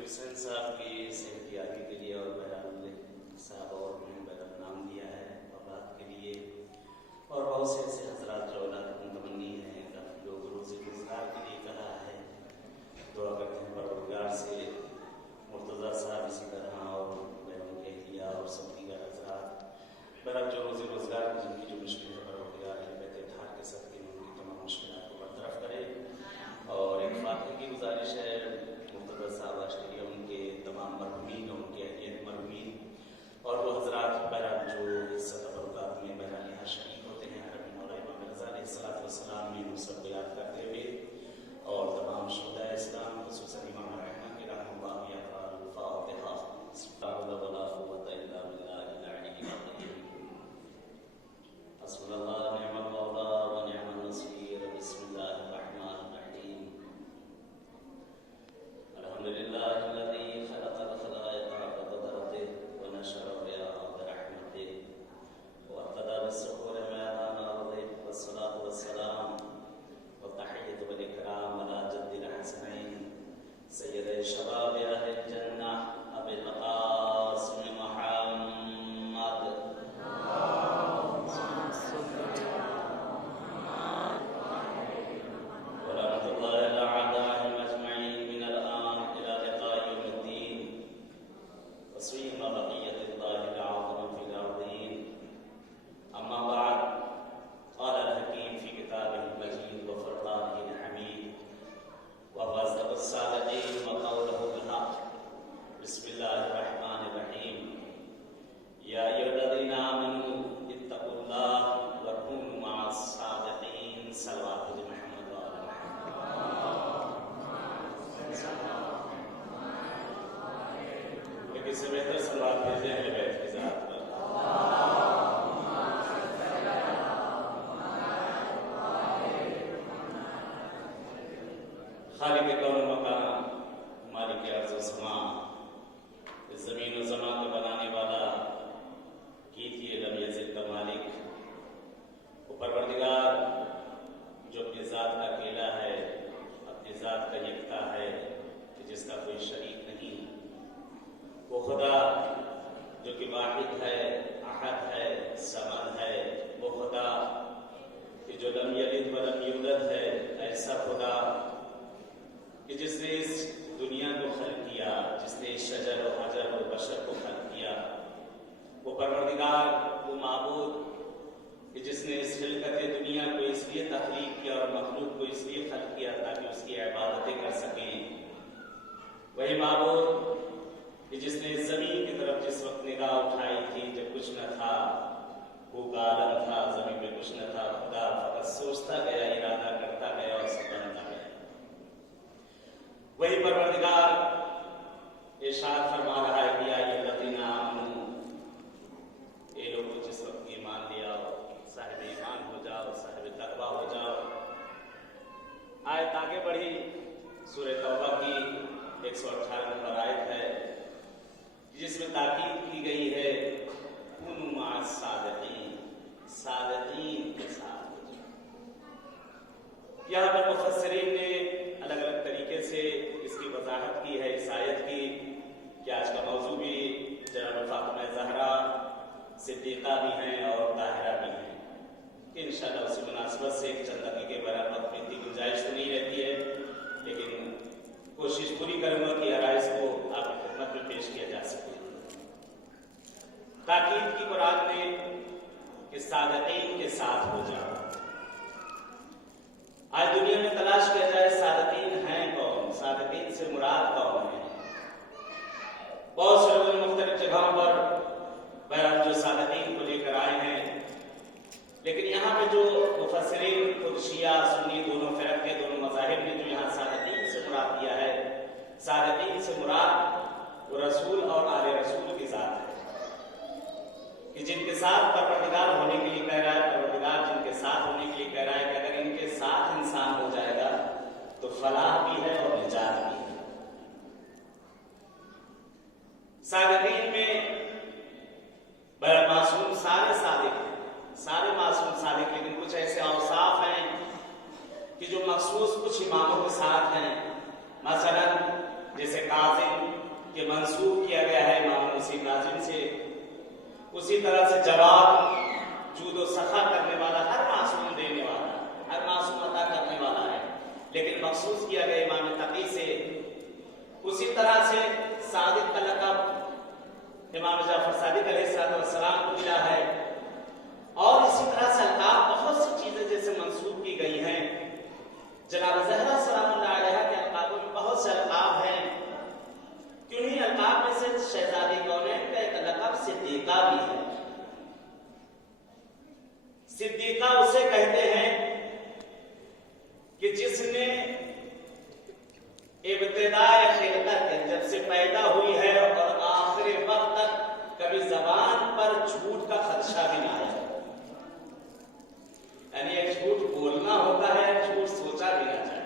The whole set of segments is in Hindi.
हुसैन साहब की सेहत यादी के लिए और बहरहाल साहब और बहरहाल नाम दिया है औलाद के लिए और बहुत से ऐसे हजरात जो औलाद की तमन्नी है, काफ़ी लोग रोज़ी रोज़गार के लिए कहा है। दुआ करते हैं परवरदिगार से मुर्तज़ा साहब इसी तरह और बहनों के अहलिया और सब दीगर हजरात बहरहाल जो रोज़ी रोज़गार की जिनकी जो मुश्किल है परवरदिगार बेहतर ठार के सकते हैं उनकी तमाम मुश्किलात को बरतरफ करे। और एक फातिहा की गुजारिश है मुर्तज़ा साहब आस्ट्रेलिया उनके तमाम मरहूमीन और उनके अहलियत मरहूमीन और वो हजरात बहरहाल जो इस तबरुकात में बहरहाल यहाँ शरीक होते हैं हरम मौला इमाम रज़ा अलैहिस्सलाम में उन सबको याद करते हुए और तमाम शुहदा इस्लाम खुसूसन इमाम रहमा के रहमतुल्लाह या फातिहा सुब्हानल्लाह वला कुव्वता इल्ला बिल्लाहिल अलिय्यिल अज़ीम हस्बुनल्लाह व नि'मल मौला व नि'मन नसीर बिस्मिल्लाहिर रहमानिर रहीम अल्हम्दुलिल्लाहिल्लज़ी खलक़ल खलाइक़ बक़दरतिही व नशरा रियाद रहमतिही व अक़दा बिस्सुहूर मैदान अर्दिही वस्सलातु वस्सलाम व तहिय्यतु वल इकराम अला जद्दिल हसनैन सय्यद शबाब अहलिल जन्नह अबिल क़ासिम मुहम्मद इससे बेहतर सलात भेजे अहले बैत की ज़ात पर। खालिक कौन मकान मालिक अर्ज़ व समा इस ज़मीन व ज़मा को बनाने वाला कीजिए लम यज़िद का मालिक वो परवरदिगार जो अपनी ज़ात का अकेला है, अपनी ज़ात का यकता है कि जिसका कोई शरीक नहीं, वो खुदा जो कि वाहिद है, अहद है, समद है, वो खुदा कि जो लम यलिद व लम यूलद है, ऐसा खुदा कि जिसने इस दुनिया को खल्क किया, जिसने इस शजर और हजर और बशर को खल्क किया, वो परवरदिगार, वो माबूद कि जिसने इस खिलकत दुनिया को इसलिए तख्लीक किया और मखलूक को इसलिए खल्क किया ताकि उसकी इबादतें कर सकें। वही माबूद कि जिसने इस जमीन की तरफ जिस वक्त निगाह उठाई थी जब कुछ न था, वो आलम था, जमीन पे कुछ न था, खुदा फकत सोचता गया, इरादा करता गया और सब बनता गया। वही परवरदिगार इरशाद फरमा रहा है कि या अय्युहल्लज़ीना आमनू, ए लोगों जिस वक्त ईमान ले आओ, साहिब ईमान हो जाओ, साहिब तक़वा हो जाओ। आयत आगे बढ़ी, सूरह तौबा की 118 नंबर आयत है जिसमें ताकीद की गई है कुनू मअस सादिक़ीन, सादिक़ीन के साथ। यहाँ पर मुफस्सिरीन ने अलग अलग तरीके से इसकी वजाहत की है इस आयत की कि आज का मौजू भी जनाब फातिमा ज़हरा सिद्दीक़ा भी हैं और ताहिरा भी हैं। इंशाअल्लाह उसी मुनासिबत से एक चंद दक़ीक़े बराबर की गुंजाइश तो नहीं रहती है, लेकिन कोशिश पूरी करूंगा कि आराइज को आपकी खिदमत में पेश किया जा सके। ताकीद की कुरान में कि सादिक़ीन के साथ हो जाओ। आज दुनिया में तलाश किया जाए सादिक़ीन हैं कौन, सादिक़ीन से मुराद कौन है। बहुत से लोगों ने मुख्तलिफ जगहों पर बयान जो सादिक़ीन को लेकर आए हैं, लेकिन यहाँ पे जो मुफस्सिरीन खुद शिया सुन्नी दोनों फ़िरक़ के दोनों मज़ाहिब ने जो यहाँ सादिक़ीन से मुराद दिया है, सादिक़ीन से मुराद वो रसूल और आले रसूल की ज़ात है कि जिनके साथ परवरदिगार होने के लिए कह रहा है, परवरदिगार जिनके साथ होने के लिए कह रहा है कि अगर इनके साथ इंसान हो जाएगा तो फलाह भी है और निजात भी है। सादिक़ीन में बड़ा मासूम सारे सादिक़ हैं, सारे मासूम सादिक़, लेकिन कुछ ऐसे औसाफ हैं कि जो मखसूस कुछ इमामों के साथ हैं। मसलन जैसे काज़िम उसी तरह से जवाब जूदो सखा करने वाला, हर मासूम देने वाला, हर मासूम अता करने वाला है, लेकिन मखसूस किया गया इमाम तकी से। उसी तरह से सादिक का लक़ब इमाम जाफर सादिक अलैहिस्सलाम को मिला है। और इसी तरह से अल्काब, बहुत सी चीजें जैसे मंसूब की गई हैं। जनाब ज़हरा सलामुल्लाह अलैहा के अल्काबों में बहुत से अल्काब हैं। किन्हीं अल्काब में से शहजादी कौनैन का एक लक़ब सिद्दीक़ा भी है। सिद्दीक़ा उसे कहते हैं कि जिसने इब्तिदाए खिलकत, जब से पैदा हुई है और आखिरी वक्त तक कभी ज़बान पर झूठ का खदशा भी ना आया। यानी एक झूठ बोलना होता है, झूठ सोचा भी ना जाए।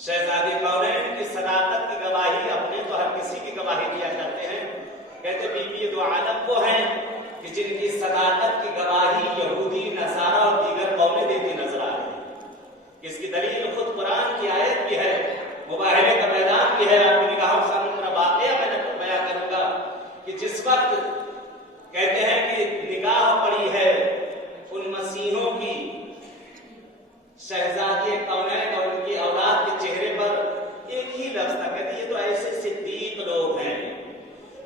शहजादी कौनैन की सदाकत की गवाही अपने तो हर किसी की गवाही दिया करते हैं। कहते बीबी दो आलम वो हैं कि जिनकी सदाकत की गवाही यहूदी, नसारा और दीगर कौमें देती नजर आ रही है। इसकी दलील खुद कुरान की आयत भी है, मुबाहले का मैदान भी है। आपकी निगाहों के सामने मेरा वाक़या मैंने बयां करूंगा कि जिस वक्त कहते हैं कि निगाह पड़ी है उन मसीहों की शहजादी कौनैन और उनकी औलाद के चेहरे पर, एक ही लफ्ज था, कहते ये तो ऐसे सिद्दीक लोग हैं,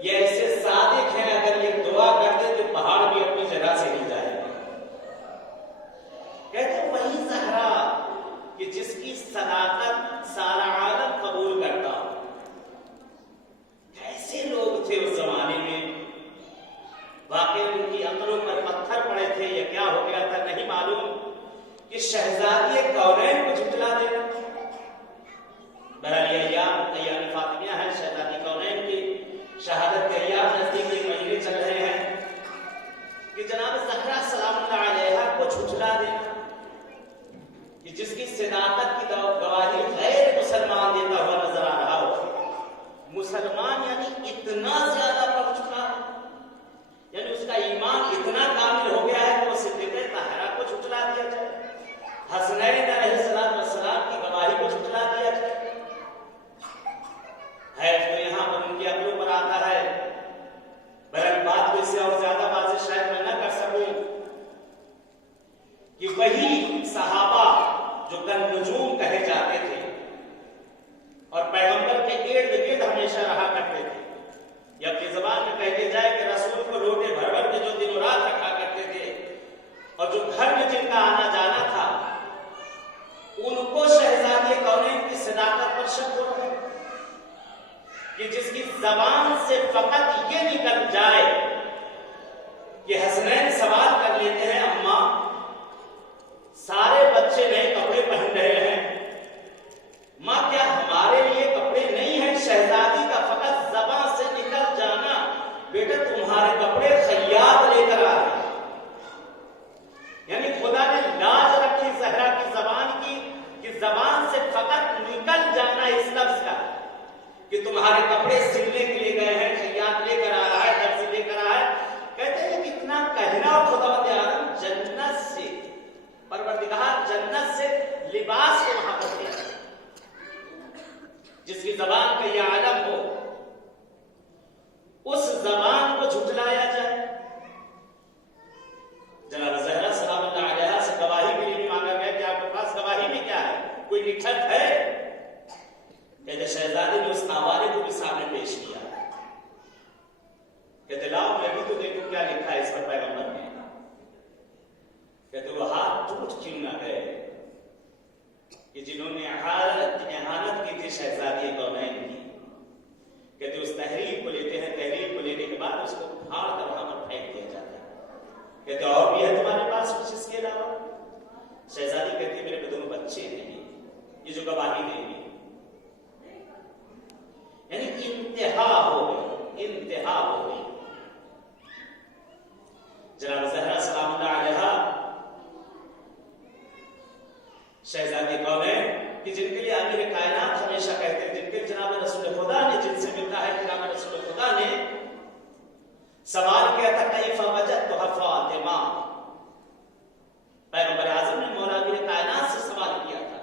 ये ऐसे सादिक हैं, अगर ये दुआ करते तो पहाड़ भी अपनी जगह से हिल जाएगा। कहते वही ज़हरा कि जिसकी सदाकत सारा आलम कबूल करता हो। कैसे लोग थे उस जमाने में, वाकई उनकी अकलों पर पत्थर पड़े थे या क्या हो गया था नहीं मालूम, कि शहजादी कौनैन को झुठला देना। बहरहाल अय्याम फातिमिया है, शहजादी कौनैन की शहादत के अय्याम नजदीक एक महीने चल रहे हैं कि जनाब ज़हरा सलामुल्लाह अलैहा को झुठला देना, कि जिसकी सदाकत की गवाही गैर मुसलमान देता हुआ नजर आ रहा हो। मुसलमान यानी इतना ज्यादा पढ़ चुका है, यानी उसका ईमान इतना कामिल हो गया है कि वो सिद्दीक़े ताहिरा को झुठला दिया जाए, हसनैन अलैहिस्सलाम की गवाही को झुठला दिया जाए। है तो यहाँ पर उनकी अकलों पर आता है। बहरहाल बात को इससे और ज्यादा वाज़ेह शायद मैं न कर सकूं कि वही सहाबा जो कन्नुजूम कहे जाते थे और पैगंबर के इर्द गिर्द हमेशा रहा करते थे, या अपनी ज़बान में कहते जाए कि रसूल को लोटे भर भर के जो दिन रात रखा करते थे, और जो घर में जिनका आना जाना था, उनको शहजादी कौनैन की सदाकत पर शक हो रहा है कि जिसकी जबान से फकत ये निकल जाए कि हसनैन सवाल कर लेते हैं, अम्मा सारे बच्चे नए कपड़े पहन रहे हैं, माँ क्या हमारे लिए कपड़े नहीं हैं? शहजादी का फकत जबान से निकल जाना, बेटा तुम्हारे कपड़े खैयात लेकर आ रहे। यानी खुदा ने लाज रखी ज़हरा की जबान की, कि जबान से फकत निकल जाना इस लफ्ज का, कि तुम्हारे कपड़े सिलने के लिए गए हैं, खैयात लेकर आ रहा है, दर्जी लेकर आ रहा है। कहते हैं कितना कहना, और खुदा आलम जन्नत से, परवरदिगार जन्नत से लिबास को वहां पर दिया, जिसकी जबान का यह आलम हो, उस जबान को झुठलाया जाए। जनाब ज़हरा सलामुल्लाह अलैहा से गवाही के लिए भी मांगा गया कि आपके पास गवाही में क्या है, कोई लिखत है? कहते शहजादी ने उस हवाले को भी सामने पेश किया। कहते लाओ मैं भी तो देखूं क्या लिखा है इस पर पैगंबर ने। कहते वो हाथ टूट क्यों ना गए कि जिन्होंने इहानत की थी शहजादी कौनैन की। कहते उस तहरीर को लेते हैं, तहरीर को लेने के बाद उसको फाड़ कर वहां पर फेंक दिया जाता है। कहते और भी है तुम्हारे पास कुछ इसके अलावा? शहजादी कहती मेरे दोनों बच्चे हैं ये जो गवाही देंगे। यानी इंतहा हो गई, इंतहा हो गई। जनाब ज़हरा सलामुल्लाह अलैहा शहजादी कौनैन कि जिनके लिए आमिर कायनात हमेशा कहते हैं, जिनके जनाब रसूल खुदा ने, जिनसे मिलता है जनाब रसूल खुदा ने सवाल किया था कैफ़ा वजदतुहा फ़ातिमा। पैगंबर आज़म ने मौला आमिर कायनात से सवाल किया था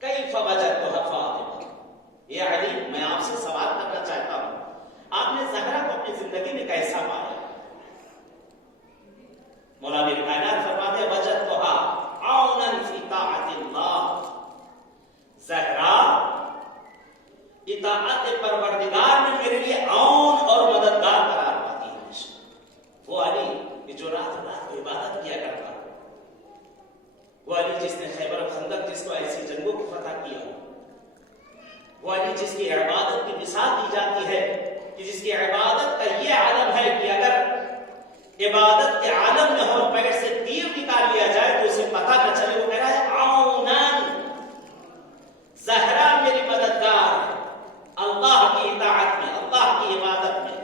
कैफ़ा वजदतुहा फ़ातिमा, ये अली मैं आपसे सवाल करना चाहता हूं, आपने ज़हरा को अपनी जिंदगी में कैसा मौला अमीर कायनात फरमाते हैं वजदतुहा औनन फी ताअतिल्लाह, ज़हरा इताअत परवरदिगार में मेरे लिए औन और मददगार करार पाती है हमेशा। वो अली कि जो रात रात को इबादत किया करता, वो अली जिसने खैबर और खंदक जिसको ऐसी जंगों को फतह किया, वो अली जिसकी इबादत की मिसाल दी जाती है कि जिसकी इबादत का ये आलम है कि अगर इबादत के आलम में हो पैर से तीर निकाल लिया जाए तो उसे पता न चले। वो कह रहा है औनन, ज़हरा मेरी मददगार है अल्लाह की इताअत में, अल्लाह की इबादत में,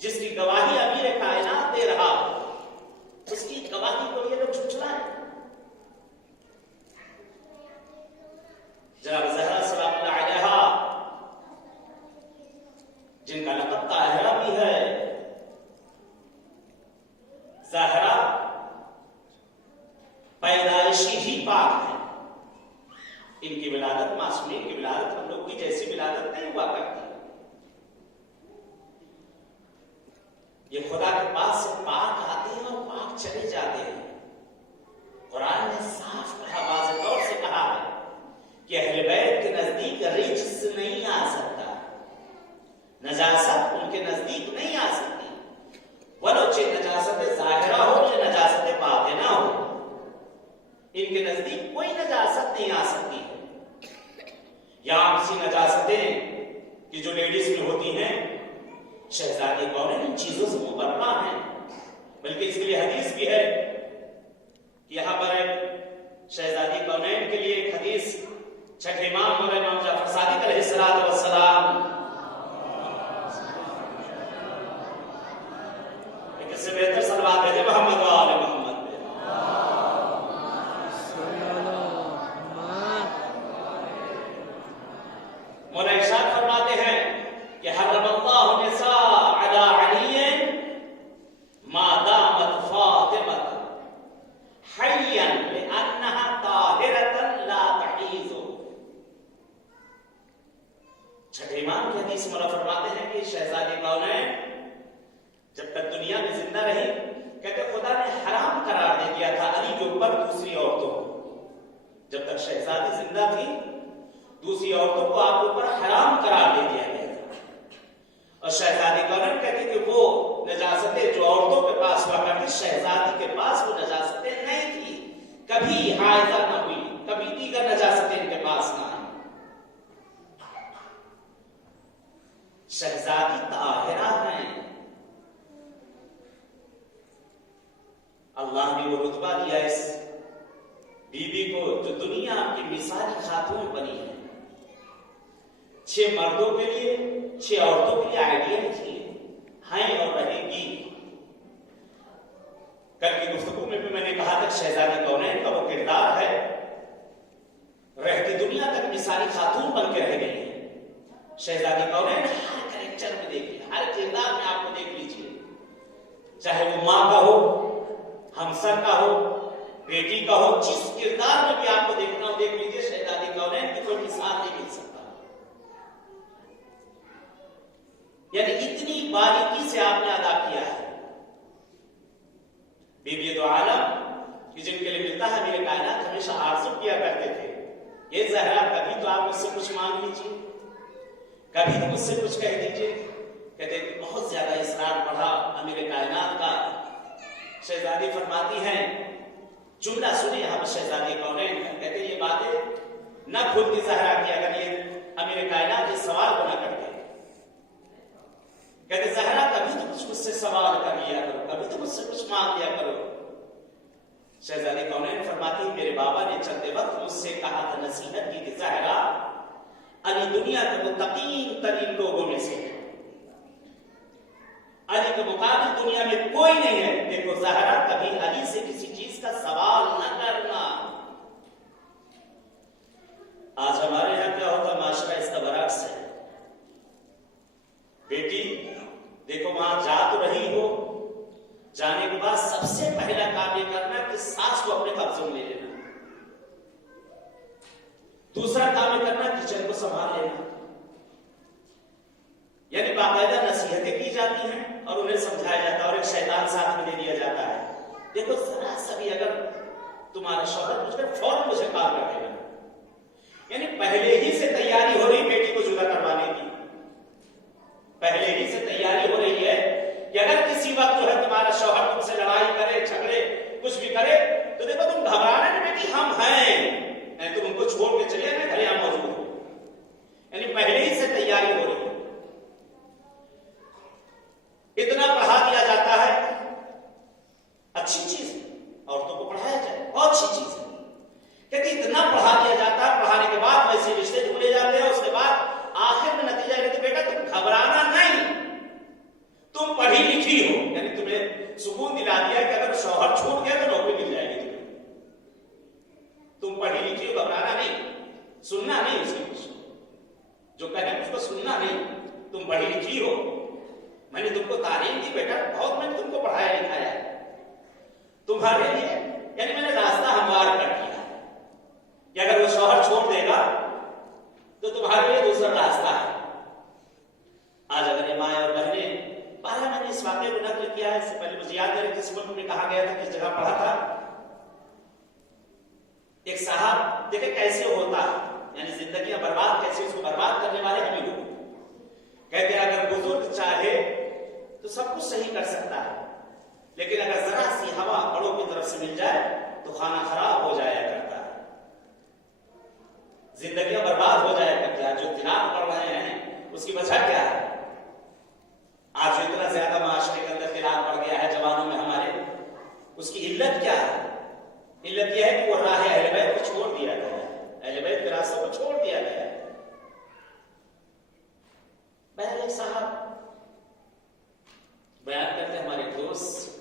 जिसकी गवाही अमीर कायनात दे रहा है, उसकी गवाही को ये लोग झुठलाएं। जनाब ज़हरा सलामुल्लाह अलैहा, जिनका लक़ब ताहिरा भी है, ज़हरा पैदाइशी ही पाक है, इनकी विलादत मासूमीन की विलादत हम लोग की जैसी विलादत नहीं हुआ करती। ये खुदा के पास से पाक आते हैं और पाक चले जाते हैं। कुरान ने साफ कहा, वाज़ेह तौर से कहा है कि अहले बैत के नजदीक रिज्स नहीं आ सकता, नजासत उनके नजदीक नहीं आ सकती, वलो चे नजासत ज़ाहिरा हो या नजासत बातिना हो, इनके नजदीक कोई नजासत नहीं आ सकती है। या किसी नजासतें कि जो लेडीज में होती हैं, शहजादी कौन इन चीजों से मुबर्रा है, बल्कि इसके लिए हदीस भी है कि यहां पर शहजादी कौनैन के लिए एक हदीस छठे इमाम मौलाना इमाम जाफर सादिक अलैहिस्सलातु वस्सलाम इससे बेहतर सलवात भेजे मोहम्मद व आले मोहम्मद। मौला इरशाद फरमाते हैं कि हर्रमल्लाहु निसा अला अलीयन मा दामत फातिमत हय्यन लिअन्नहा ताहिरतन ला तहीज़ु। छठे इमाम की हदीस मौला फरमाते हैं कि शहजादी कौनैन जब तक दुनिया में जिंदा रही, कहते खुदा ने हराम करार दे दिया था अली के ऊपर दूसरी औरतों को। जब तक शहजादी जिंदा थी, दूसरी औरतों को आपके ऊपर हराम करार दे दिया गया था। और शहजादी कौनैन कहती कि वो नजासतें जो औरतों के पास हुआ करती, शहजादी के पास वो नजासतें नहीं थी, कभी हायजा न हुई, कभी दीगर नजासतें इनके पास ना आई। शहजादी ताहिरा है, अल्लाह ने वो रुतबा दिया इस बीबी को जो दुनिया की मिसाली खातून बनी है। 6 मर्दों के लिए 6 औरतों के लिए आइडियल थी, हैं और रहेगी। कल की गुफ्तगू में भी मैंने कहा था शहजादी कौनैन का वो किरदार है, रहती दुनिया तक मिसाली खातून बन के रह गई है। शहजादी कौनैन हर कैरेक्टर में देखिए, हर किरदार में आपको देख लीजिए, चाहे वो माँ का हो, हमसर का हो, बेटी का हो, जिस किरदार में भी आपको देखना हो देख लीजिए, शहजादी कौनैन की कोई मिसाल नहीं मिल सकता। यानी इतनी बारीकी से आपने अदा किया है। बीबी दो आलम कि जिनके लिए मिलता है मेरे कायनात हमेशा आरज़ू किया करते थे, ये ज़हरा कभी तो आप मुझसे कुछ मांग लीजिए, कभी तो मुझसे कुछ कह दीजिए। कहते बहुत ज्यादा इसरार बढ़ा अमीर कायनात का। शहजादी फरमाती हैं, जुमला सुने यहां पर शहजादी कौनैन का, कहते ये बातें न खुलती ज़हरा की अगर ये अमीर कायनात ये सवाल बना करते। कहते ज़हरा कभी तो कुछ मुझसे सवाल कर लिया करो, कभी तो मुझसे कुछ मांग लिया करो। शहजादी कौनैन फरमाती मेरे बाबा ने चलते वक्त मुझसे कहा था, नसीहत की कि ज़हरा अली दुनिया के मुत्तकीन तरीन लोगों में से, अली के मुकाबले दुनिया में कोई नहीं है। देखो ज़हरा कभी अली से किसी चीज का सवाल न करना। आज हमारे यहां क्या होता माशरा इसका बरअक्स है। बेटी देखो वहां जा तो रही हो, जाने के बाद सबसे पहला काम ये करना कि सास को अपने कब्जे में ले लेना, दूसरा काम ये करना किचन को संभाल लेना। यानी बाकायदा नसीहतें की जाती हैं और उन्हें समझाया जाता है और एक शैतान साथ में दे दिया जाता है देखो जरा सा भी अगर तुम्हारा शौहर मुझे फौरन मुझे कॉल कर देगा, यानी पहले ही से तैयारी हो रही बेटी को जुदा करवाने की, पहले ही से तैयारी हो रही है कि अगर किसी वक्त जो है तुम्हारा शौहर तुमसे लड़ाई करे, झगड़े, कुछ भी करे, तो देखो तुम घबराना नहीं बेटी, हम हैं, तुम उनको छोड़ के चले आना, घर यहां मौजूद हो, यानी पहले ही से तैयारी हो रही है। इतना पढ़ा दिया जाता है, अच्छी चीज है, औरतों को पढ़ाया जाए, बहुत अच्छी चीज है, क्योंकि इतना पढ़ा दिया जाता है, पढ़ाने के बाद वैसे रिश्ते ढूंढे जाते हैं, उसके बाद आखिर में नतीजा ये कि बेटा तुम घबराना नहीं, तुम पढ़ी लिखी हो, यानी तुम्हें सुकून दिला दिया कि अगर शौहर छूट गया तो नौकरी मिल जाएगी तुम्हें, तुम पढ़ी लिखी हो, घबराना नहीं, सुनना नहीं उसकी कुछ, जो कहे उसको सुनना नहीं, तुम पढ़ी लिखी हो, मैंने तुमको तालीम दी बेटा, बहुत मैंने तुमको पढ़ाया लिखाया है, तुम्हारे लिए यानी मैंने रास्ता हमवार कर दिया है कि अगर वो शौहर छोड़ देगा तो तुम्हारे लिए दूसरा रास्ता है। आज अगर ये माए और बहने, पहले मैंने इस वाक्य को नकल किया है, इससे पहले मुझे याद है किस मुल्क में कहा गया था, किस जगह पढ़ा था, एक साहब देखे कैसे होता है, यानी जिंदगियां बर्बाद कैसे, उसको बर्बाद करने वाले हम ही लोग कहते हैं अगर बुजुर्ग चाहे तो सब कुछ सही कर सकता है, लेकिन अगर जरा सी हवा बड़ों की तरफ से मिल जाए तो खाना खराब हो जाया करता है, जिंदगियां बर्बाद हो जाया करती है। जो तिलाक पढ़ रहे हैं उसकी वजह क्या है? आज जो इतना ज्यादा माशरे के अंदर तिलाक पड़ गया है जवानों में हमारे, उसकी इल्लत क्या है? इल्लत यह है कि वो राह अहले बैत को छोड़ दिया गया है, अहले बैत के रास्तों को छोड़ दिया गया है। एक साहब बयान करते हमारे दोस्त,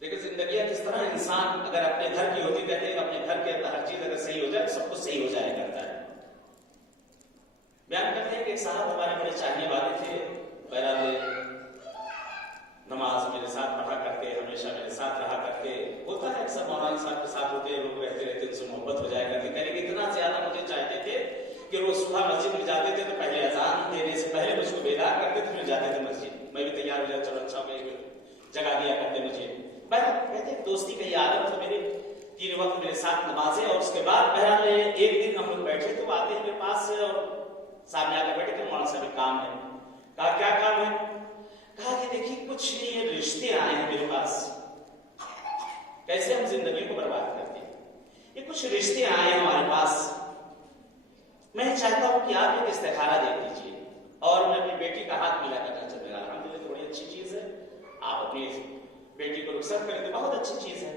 देखिए जिंदगी किस तरह इंसान अगर अपने घर की होती, कहते हैं अपने घर के अंदर हर चीज अगर सही हो जाए सब कुछ सही हो जाया करता है। बयान करते हैं कि एक साहब हमारे बड़े चाहने वाले थे, बहरहाल नमाज मेरे साथ पढ़ा करके, हमेशा मेरे साथ रहा करके, होता है अक्सर मौलाना साहब के साथ होते लोग रहते रहते उनसे मोहब्बत हो जाया करते, कहने कि इतना ज्यादा मुझे चाहते थे कि रोज सुबह मस्जिद में जाते थे तो पहले अजान देने से पहले मुझको बेदार करते थे, फिर जाते थे मस्जिद, मैं भी तैयार हो जाता, चलो अच्छा जगा दिया करते मुझे। कहते दोस्ती का ये आदत तो मेरे 3 वक्त मेरे साथ नमाजें, और उसके बाद बहरहाल एक दिन हम लोग बैठे तो आते हैं मेरे पास से और सामने आकर बैठे थे, मौलाना साहब काम है। कहा क्या काम है? कहा कि देखिए कुछ ये रिश्ते आए हैं मेरे पास, कैसे हम जिंदगी को बर्बाद करते हैं, ये कुछ रिश्ते आए हैं हमारे पास, मैं चाहता हूं कि आप एक इस्तिखारा देख लीजिए और मैं अपनी बेटी का हाथ मिला करना चाहता हूं। अल्हम्दुलिल्लाह बड़ी अच्छी चीज है, आप अपनी बेटी को रुखसत करें तो बहुत अच्छी चीज है।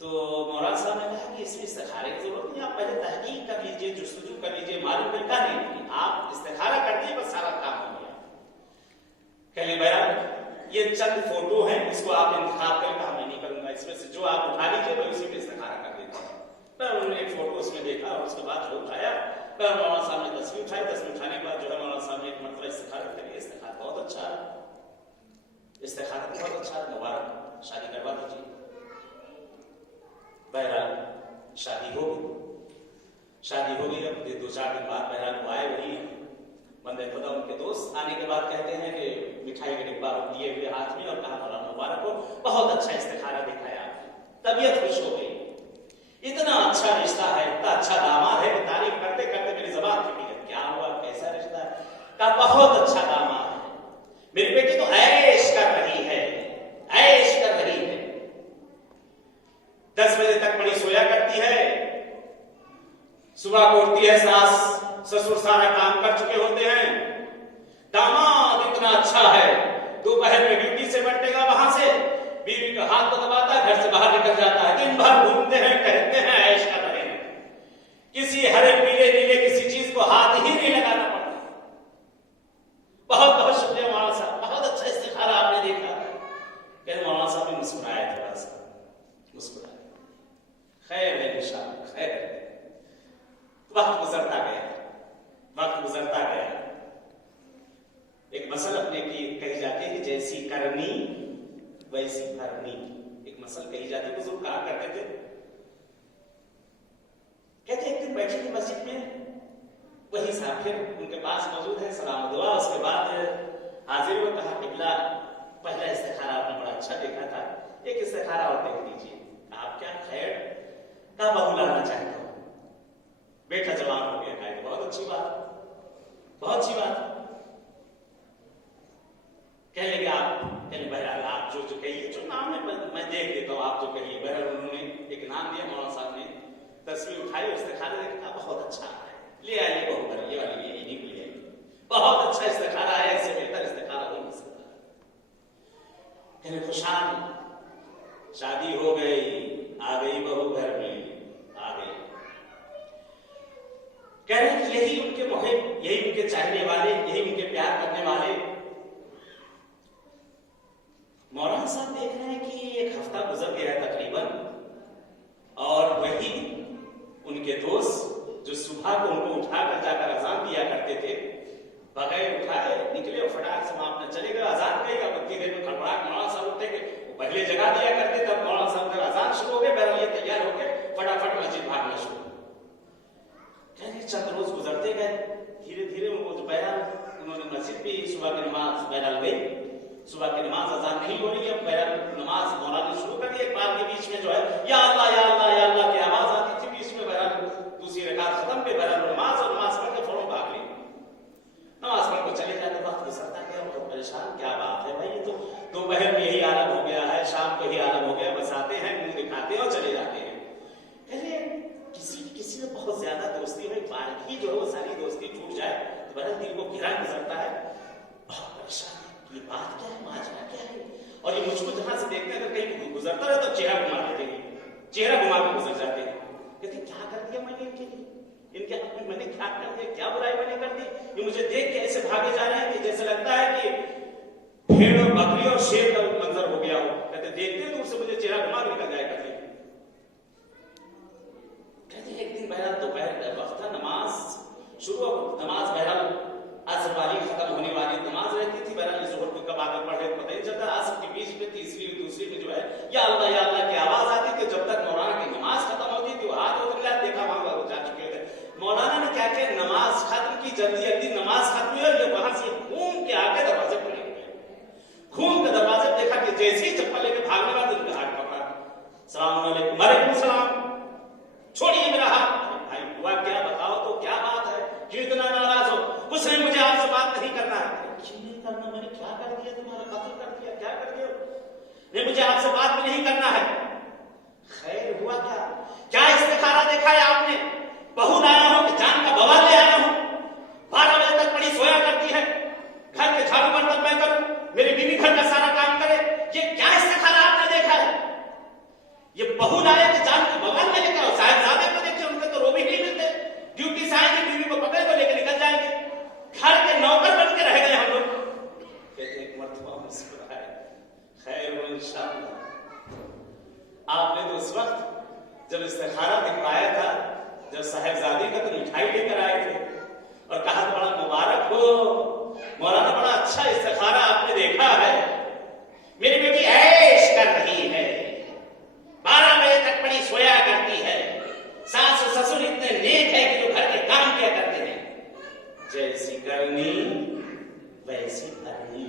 तो मौलाना साहब ने कहा कि इसमें इस्तिखारे की जरूरत नहीं, आप पहले तहकीक कर लीजिए, जुस्तजू कर लीजिए, मालूम मिलता नहीं, आप इस्तिखारा कर दिए बस सारा काम हो गया। कहले बहरहाल ये चंद फोटो हैं, इसको आप इंतखाब करें, कहा मैं नहीं करूंगा, इसमें से जो आप उठा लीजिए मैं उसी में इस्तिखारा कर देता हूँ। मैं उन्होंने एक फोटो उसमें देखा और उसके बाद जो उठाया, मौलाना साहब ने तस्वीर उठाई, तस्वीर उठाने के बाद जो है मौलाना साहब ने एक मतलब इस्तिखारा करिए, इस्तिखारा बहुत अच्छा है, इस्तिखारा बहुत अच्छा, मुबारक, शादी करवा दीजिए। बहरहाल शादी हो गई। अब 2-4 दिन बाद बहरहाल वो आए, वही बंदे खुदा उनके दोस्त आने के बाद कहते हैं कि मिठाई का डिब्बा लिए हुए हाथ में और कहा मौलाना मुबारक हो, बहुत अच्छा इस्तिखारा दिखाया आपने, तबीयत खुश हो गई, इतना अच्छा रिश्ता है, इतना अच्छा दामाद है कि तारीफ करते करते मेरी ज़बान फटी है। क्या हुआ, कैसा रिश्ता है? कहा बहुत अच्छा दामाद है, मेरी बेटी तो ऐश कर रही है, ऐश कर रही है, 10 बजे तक बड़ी सोया करती है, सुबह को उठती है, सास ससुर सारा काम कर चुके होते हैं, दामाद इतना अच्छा है, दोपहर में ड्यूटी से बटेगा, वहां से बीवी का हाथ को दबाता है, घर से बाहर निकल जाता है, दिन भर घूमते हैं, कहते हैं, ऐश कर रहे हैं, किसी हरे पीले नीले किसी चीज को हाथ ही नहीं लगाना पड़ता। बहुत बहुत शुक्रिया मौलाना साहब, बहुत अच्छा इस्तिखारा आपने देखा। कहते मौलाना साहब ने मुस्कुराया, थोड़ा सा मुस्कुराया, खैर है इंशाअल्लाह, खैर है। वक्त गुजरता गया। एक मसल अपने की कही जाती है कि जैसी करनी वैसी भरनी, एक मसल कही जाती है, बुजुर्ग कहा करते थे। कहते एक दिन बैठे थे मस्जिद में, वही साहब फिर उनके पास मौजूद है, सलाम दुआ, उसके बाद हाजिर हुए, कहा किबला पहला इस्तिखारा आपने बड़ा अच्छा देखा था, एक इस्तिखारा और देख लीजिए। आप क्या खैर का बहू लाना चाहते हो, बेटा जवान हो गया है, तो बहुत अच्छी बात, बहुत अच्छी बात। कह लेंगे आप, बहरहाल आप जो कहिए, जो नाम है मैं देख देता हूँ, आप जो कहिए। बहरहाल उन्होंने एक नाम दिया, मौलाना साहब ने तस्वीर उठाई, इस्तिखारा देखा, बहुत अच्छा है, ले आइए बहू घर, ये वाली ये नहीं ले आइए, बहुत अच्छा इस्तिखारा है, इससे बेहतर इस्तिखारा हो नहीं सकता। खुशाल शादी हो गई, आ गई बहू घर में, आ गई। कह रहे कि यही उनके मुहिब, यही उनके चाहने वाले, यही उनके प्यार करने वाले। मौलाना साहब देख रहे हैं कि एक हफ्ता गुजर गया तकरीबन, और वही उनके दोस्त जो सुबह को उनको उठाकर जाकर अजान दिया करते थे, बगैर उठाए निकले और फटाक से वहां अपने चले गए। अजान कहेगा, बत्ती देर में खड़बड़ाहट, मौलाना साहब उठे, पहले जगह दिया करते, तब मौलाना साहब का अजान शुरू हो गए, बहरहाल ये तैयार हो गए, फटाफट मस्जिद भागना शुरू। कहते चंद रोज गुजरते गए, धीरे धीरे उनको दोपहर उन्होंने मस्जिद भी सुबह की नमाज बहरहाल गई, सुबह की नमाज अजान नहीं हो रही है, बहरहाल नमाज मौलाना शुरू कर दी। एक बार के बीच में जो है या अल्लाह या अल्लाह या अल्लाह की आवाज आती थी बीच में, बहरहाल दूसरी रकात खत्म पे, बहरहाल नमाज और नमाज पढ़ के फौरन भाग ली, नमाज पढ़ को चले जाते। वक्त गुजरता गया, बहुत परेशान, क्या बात है भाई, ये तो दोपहर में यही आलम हो गया है, शाम को यही आलम हो गया, बस आते हैं, मुंह दिखाते हैं और चले जाते हैं। पहले किसी में बहुत ज्यादा दोस्ती हुई, बार ही जो है वो सारी दोस्ती टूट जाए तो बड़ा दिल को घिरा गुजरता है, बहुत परेशान है, ये बात क्या है, माजरा क्या है। और ये मुझको जहां से देखते हैं, अगर कहीं गुजरता रहे तो चेहरा घुमा देते हैं, चेहरा घुमा के गुजर जाते हैं, कहते क्या कर दिया मैंने इनके लिए, इनके हाथ में मैंने क्या कर दिया, क्या बुराई मैंने कर दी, ये मुझे देख के ऐसे भागे जा रहे हैं कि जैसे लगता है कि भेड़ और बकरी और शेर का मंजर हो गया हो। कहते देखते दूर से मुझे चेहरा घुमा के निकल जाए करते। कहते एक दिन बहरहाल दोपहर का वक्त था, नमाज शुरू, नमाज बहरहाल असर वाली खत्म होने वाली नमाज रहती थी, बहरहाल जोहर को कब आकर पढ़े पता नहीं चलता। असर के बीच में तीसरी और दूसरी में जो है या अल्लाह की आवाज आती थी, जब तक मौलाना की नमाज खत्म होती थी, वो हाथ उठ लिया, देखा वहां वो जा चुके थे। मौलाना ने क्या किया, नमाज खत्म की, जल्दी जल्दी नमाज खत्म हुई, और वहां से घूम के आके दरवाजे पर घूम के दरवाजे देखा कि जैसे ही चप्पल लेके भागने वाले उनका हाथ पकड़ा, सलाम अलैकुम, वालेकुम सलाम, छोड़िए मेरा हाथ। भाई हुआ क्या, बताओ तो क्या बात है, क्यों इतना नाराज हो? उसने मुझे आपसे बात नहीं करना है। क्यों नहीं करना, मैंने क्या कर दिया, तुम्हारा कत्ल कर दिया, क्या कर दिया? नहीं, मुझे आपसे बात भी नहीं करना है। खैर हुआ क्या, क्या इस्तिखारा देखा है आपने? बहू लाया हूं कि जान का बवाल ले आया हूं, 12 बजे तक बड़ी सोया करती है, घर के झाड़ू बर्तन मैं करूं, मेरी बीवी घर का सारा काम करे, ये क्या इस्तिखारा आपने देखा है? ये बहू लाया कि जान के बवाल में लेकर, साहिबजादे को देखिए, उनके तो रोबी नहीं मिलते, ड्यूटी से आएंगे, बीवी को पकड़े को लेकर निकल जाएंगे, घर के नौकर बन के रह गए हम लोग। कहते एक मर्तबा मुस्कुराए, खैर इंशाअल्लाह। आपने तो उस वक्त जब इस्तिखारा दिखवाया था, जब साहिबजादे का तो मिठाई लेकर आए थे और कहा तो बड़ा मुबारक हो मौलाना, बड़ा अच्छा इस्तिखारा आपने देखा है, मेरी बेटी ऐश कर रही है, 12 बजे तक बड़ी सोया करती है, सास और ससुर इतने नेक है कि जो घर के काम किया करते हैं, जैसी करनी वैसी भरनी,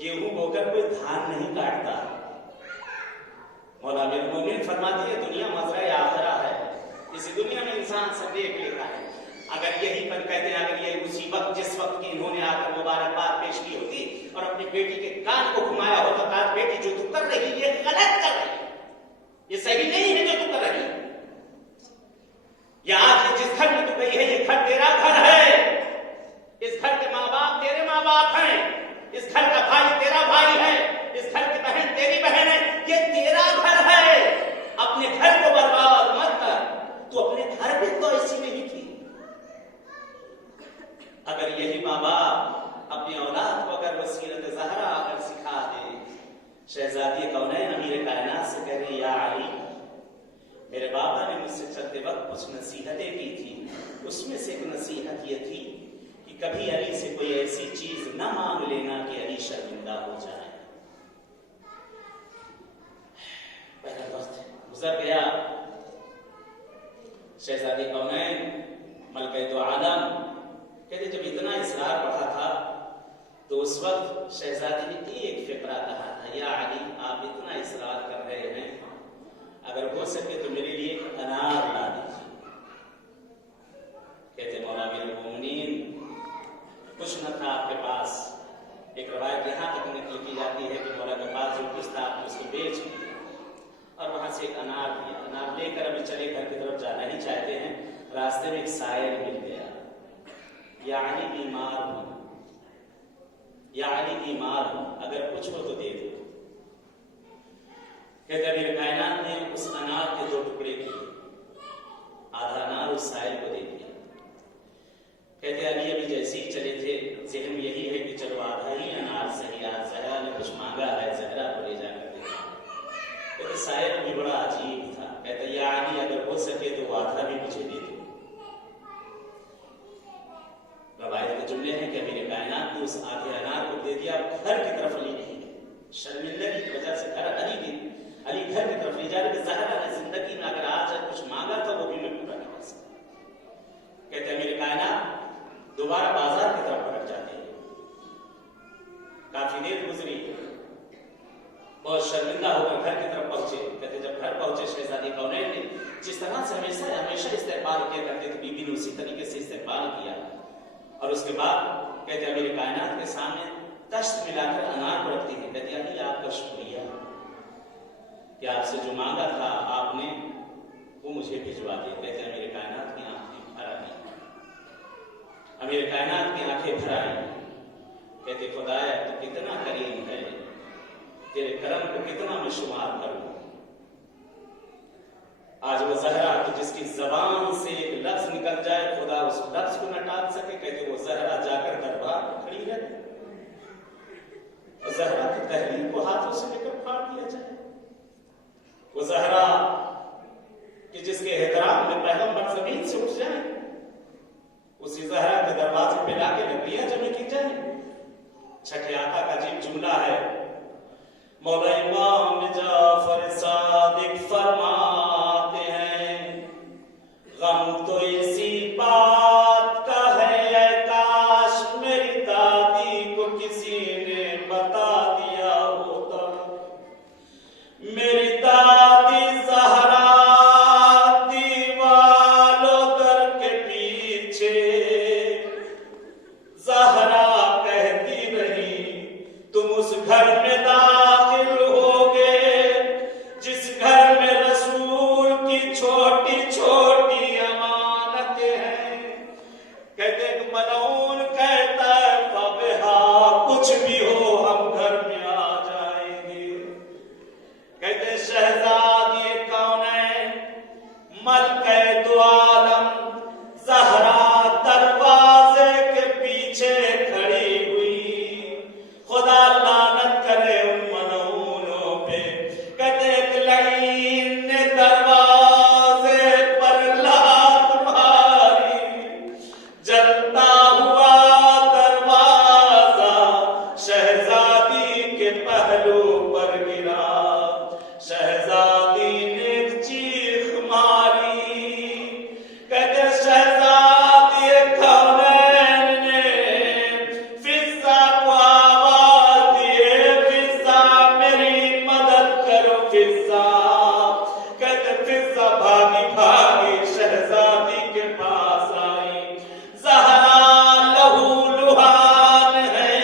गेहूं बोकर कोई धान नहीं काटता। मौला मेरे मोमिन फरमाती है, दुनिया मजरा आखिरा है, इसी दुनिया में इंसान सब देख लेता है। अगर यही पर कहते हैं, अगर ये उसी वक्त जिस वक्त की इन्होंने आकर मुबारकबाद पेश की होती और अपनी बेटी के कान को घुमाया होता, कहा बेटी जो तू कर रही है गलत कर रही है, ये सही नहीं है जो तू कर रही है, या आज जिस घर में तू गई है ये घर तेरा घर है, इस घर के माँ बाप तेरे माँ बाप हैं, इस घर का भाई तेरा भाई है, इस घर की बहन तेरी बहन है, ये तेरा घर है, अपने घर को बर्बाद मत कर, तू अपने घर में तो ऐसी नहीं थी। अगर यही माँ बाप अपनी औलाद को अगर वसीरत ज़हरा अगर सिखा दे, शहजादी कौनैन अमीर कायनात से कह रही, या अली, मेरे बाबा ने मुझसे चलते वक्त कुछ नसीहतें की थी, उसमें से एक नसीहत ये थी कि कभी अली से कोई ऐसी चीज न मांग लेना कि अली शर्मिंदा हो जाए। पहला वक्त गुजर गया, शहजादी कौनैन मलके दो आलम कहते जब इतना इसरार बढ़ा था तो उस वक्त शहजादी ने एक फिक्रा कहा था, या अली आप इतना इसरार कर रहे हैं, अगर हो सके तो मेरे लिए एक अनार ला दीजिए। कहते मौला अमीरुल मोमिनीन कुछ न था आपके पास। एक रवायत यहाँ तक नकल की जाती है कि मौला के पास जो कुछ था आपने उसको बेच दिया और वहां से एक अनार दिया। अनार लेकर अभी चले घर की तरफ जाना ही चाहते हैं, रास्ते में एक सायर मिल गया। या अली बीमार हूं, या अली बीमार हूं, अगर कुछ हो तो दे दो। कहते अमीर कायनात ने उस अनार के 2 टुकड़े किए, आधा अनार उस सायर को दे दिया। कहते अली अभी जैसे ही चले थे, ज़हन में यही है कि चलो आधा ही अनार सही, आज ज़हरा ने कुछ मांगा है, ज़हरा को ले जाकर देखा। कहते सायर भी बड़ा अजीब था। कहते या अली अगर हो सके तो आधा भी मुझे दे दो। रवायत के जुमले हैं कि अमीर कायनात ने उस आधे अनार को दे दिया। घर की तरफ अली नहीं गए, शर्मिंदगी की वजह से अली घर की तरफ ले जा रहे। ज़हरा ने जिंदगी में अगर आज कुछ मांगा तो वो भी मैं पूरा नहीं कर सकता। कहते अमीर कायनात दोबारा बाजार की तरफ पलट जाते हैं। काफी देर गुजरी, बहुत शर्मिंदा होकर घर की तरफ पहुंचे। कहते जब घर पहुंचे शहजादी कौनैन ने जिस तरह से हमेशा इस्तेमाल किया करते थे, बीबी ने उसी तरीके से इस्तेमाल किया। और उसके बाद कहते अमीर कायनात के सामने तश्त मिलाकर अनार को रखती है। कहते अली आपका शुक्रिया कि आपसे जो मांगा था आपने वो मुझे भिजवा दिया। कहते अमीर कायनात की आंखें भर आई, अमीर कायनात की आंखें भर आई। कहते खुदाया तो कितना करीम है, तेरे करम को कितना मैं शुमार करूं। आज वो ज़हरा कि जिसकी जबान से एक लफ्ज निकल जाए खुदा उस लफ्ज को न टाल सके। कहते वो ज़हरा जाकर दरबार में खड़ी है, ज़हरा की तहरीर को हाथों से लेकर फाड़ दिया जाए। वो ज़हरा कि जिसके एहतराम में पैगंबर जमीन से उठ जाए, उसी ज़हरा के दरवाजे पे लाके लकड़ियां जमा की जाए। छठे आका का अजीब जुमला है, मौला इमाम जाफर सादिक फरमाते हैं, गम तो इसी बात का है काश मेरी दादी को किसी ने बता दिया होता। मेरी दादी ज़हरा दीवालों दर के पीछे ज़हरा कहती रही, तुम उस घर में दाखिल होगे जिस घर में रसूल की छोटी छोटी अमानतें हैं। कहते मलऊन कहता है फबहा, कुछ भी हो हम घर में आ जाएंगे। कहते शहजादी कौनैन मलके दो आलम ज़हरा दरवाजे के पीछे खड़ी हुई। खुदा लानत करे उन मनऊनों पे। कहते एक लईन ने दरवाजे पर लात मारी, जलता हुआ दरवाजा शहजादी के पहलू पर गिरा। शहजादी ने चीख मारी। कहते शहजादी कौनैन ने फिजा को आवाज दिए, फिजा मेरी मदद करो फिजा। कहते फिजा भागी भागी शहजादी के पास आई। ज़हरा लहू लुहान है,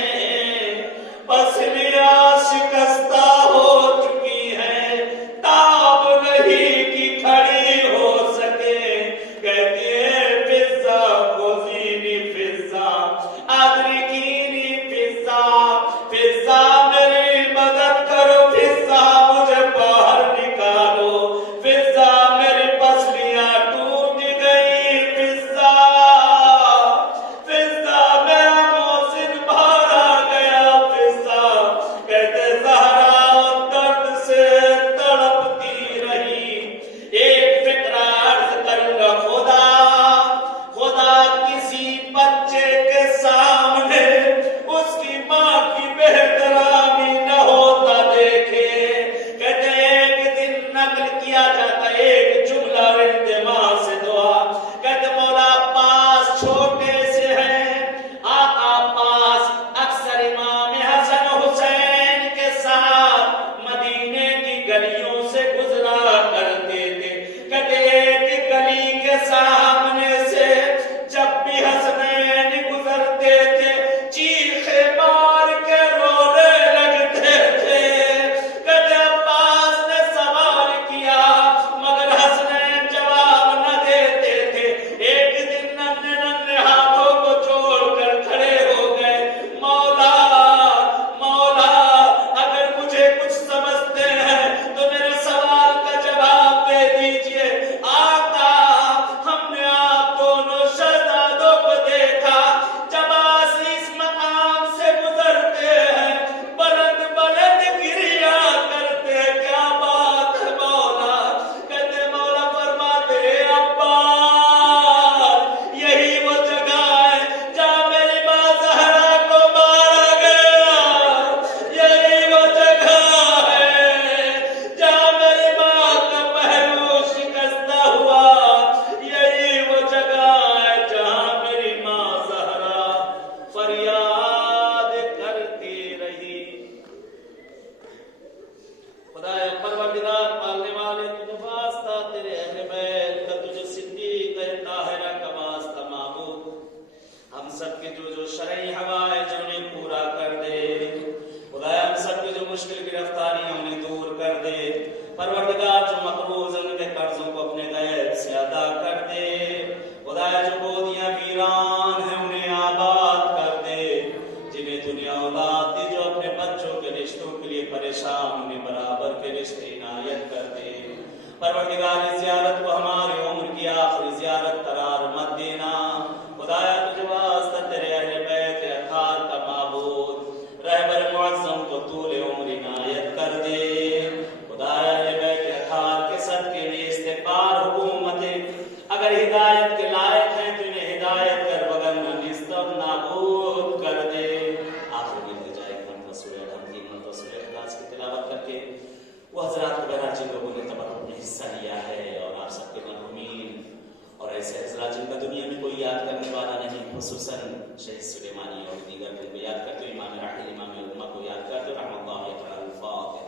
पसलियां शिकस्ता हो चुकी है, ताब नहीं कि खड़ी हो सके। कहती है फिजा खुजीनी फिजा अदरिकीनी फिजा, फिजा मेरी मदद करो फिजा, मुझे बाहर निकालो फिजा, मेरी पसलियां टूट गई फिजा, फिजा मेरा मोहसिन मारा गया फिजा। कहते ज़हरा दर्द से तड़पती रही। एक फिक्रा अर्ज करूंगा, खुदा किसी बच्चे के सामने उसकी माँ की बेहतरामी न होता देखे। कहते एक दिन नकल किया जाता एक जुमला इल्तिमा से दुआ। कहते मौला पास छोटे से हैं, आका पास अक्सर सबके जो शरई हवाइज उन्हें पूरा कर दे। खुदाया हम सबके जो मुश्किल गिरफ्तारियां उन्हें दूर कर दे। परवरदिगार जो मकरूज उनके कर्जों को अपने गैब से अदा कर दे। खुदाया जो गोदियां वीरान हैं उन्हें आबाद कर दे। जिन्हें दुनिया औलाद दी जो अपने बच्चों के रिश्तों के लिए परेशान उन्हें बराबर के रिश्ते इनायत कर दे। परवरदिगार इस ज़ियारत को हमारी उम्र की आखिरी ज़ियारत करार मत देना। खुदाया तुझे वास्ता तेरे अहले बैत अतार का माबूद रहबर मुअज़्ज़म को तूले उम्र इनायत कर दे। खुदाया अहले बैत अतार के सदके में इस्तिग़फ़ार हुकूमतें अगर हिदायत के लायक हैं तो इन्हें हिदायत कर, वगरना निस्तब नाबूद कर दे। आखिर में इल्तिजा एक मरतबा सूरह अहद की मरतबा सूरह इखलास की तिलावत करके वो हज़रात को बहरहाल जिन लोगों ने तबर्रुक में हिस्सा लिया है और आप सबके मरहूमीन और ऐसे हज़रात जिनका दुनिया में कोई याद करने वाला नहीं, खुसूसन शहीद सुलेमानी और दीगर को याद करते हो, इमाम राहिल इमाम उम्मा को याद करते हो। रहमतुल्लाह अलैहि।